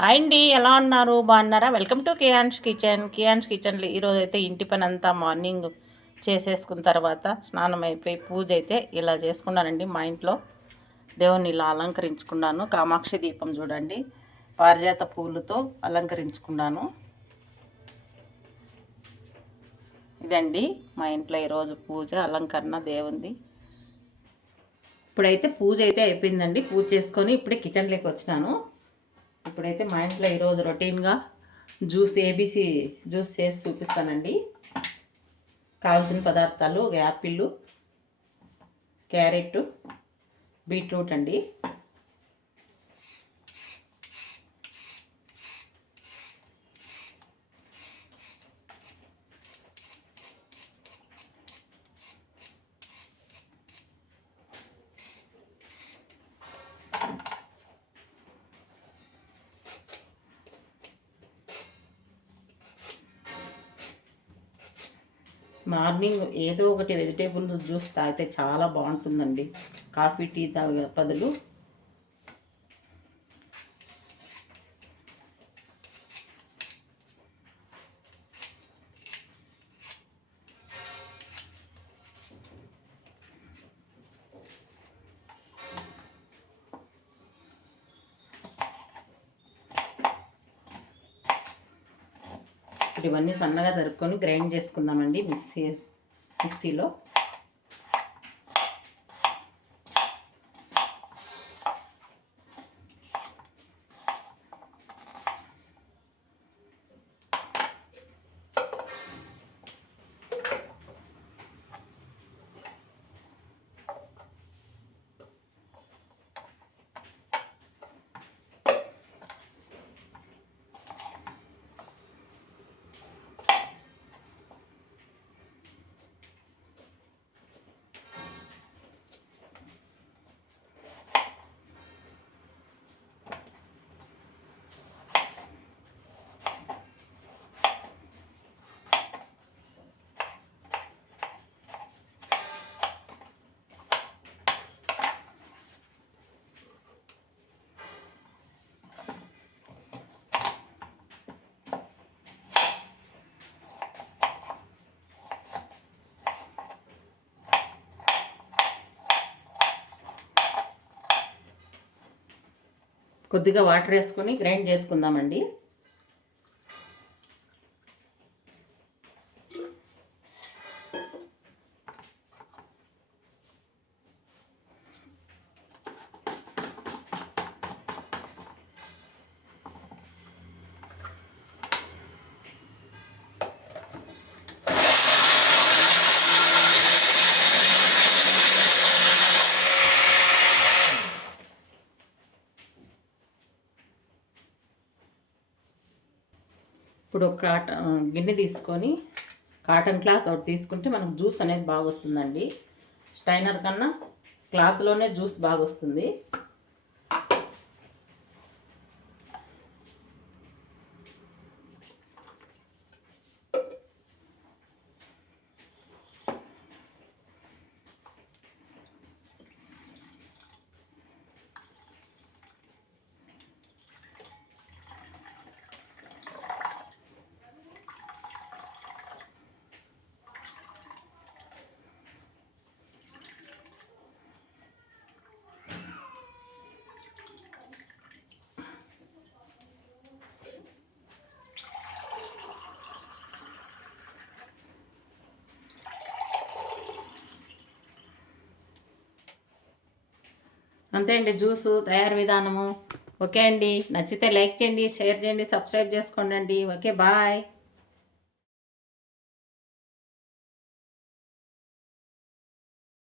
Hi అండి, ఎలా ఉన్నారు? బాగున్నారా? Welcome to Kiyan's kitchen. Kiyan's కిచెన్లో ఈరోజు అయితే ఇంటి పని అంతా మార్నింగ్ చేసేసుకున్న తర్వాత స్నానం అయిపోయి పూజ అయితే ఇలా చేసుకున్నానండి. మా ఇంట్లో దేవుణ్ణి ఇలా అలంకరించుకున్నాను. కామాక్షి దీపం చూడండి, పారిజాత పూలతో అలంకరించుకున్నాను. ఇదండి మా ఇంట్లో ఈరోజు పూజ అలంకరణ దేవుంది. ఇప్పుడైతే పూజ అయితే అయిపోయిందండి. పూజ చేసుకొని ఇప్పుడే కిచెన్లోకి వచ్చినాను. ఇప్పుడైతే మా ఇంట్లో ఈరోజు రొటీన్గా ఏబీసీ జ్యూస్ చేసి చూపిస్తానండి. కావాల్సిన పదార్థాలు యాపిల్, క్యారెట్, బీట్రూట్ అండి. మార్నింగ్ ఏదో ఒకటి వెజిటేబుల్ జ్యూస్ తాగితే చాలా బాగుంటుందండి. కాఫీ టీ తాగే బదులు. ఇవన్నీ సన్నగా తరుక్కొని గ్రైండ్ చేసుకుందామండి మిక్సీలో. కొద్దిగా వాటర్ వేసుకొని గ్రైండ్ చేసుకుందామండి. ఇప్పుడు ఒక గిన్నె తీసుకొని కాటన్ క్లాత్ ఒకటి తీసుకుంటే మనకు జ్యూస్ అనేది బాగా వస్తుందండి. స్టైనర్ కన్నా క్లాత్లోనే జ్యూస్ బాగా వస్తుంది. అంతే అండి జ్యూసు తయారు విధానము. ఓకే అండి, నచ్చితే లైక్ చేయండి, షేర్ చేయండి, సబ్స్క్రైబ్ చేసుకోండి. Okay, bye.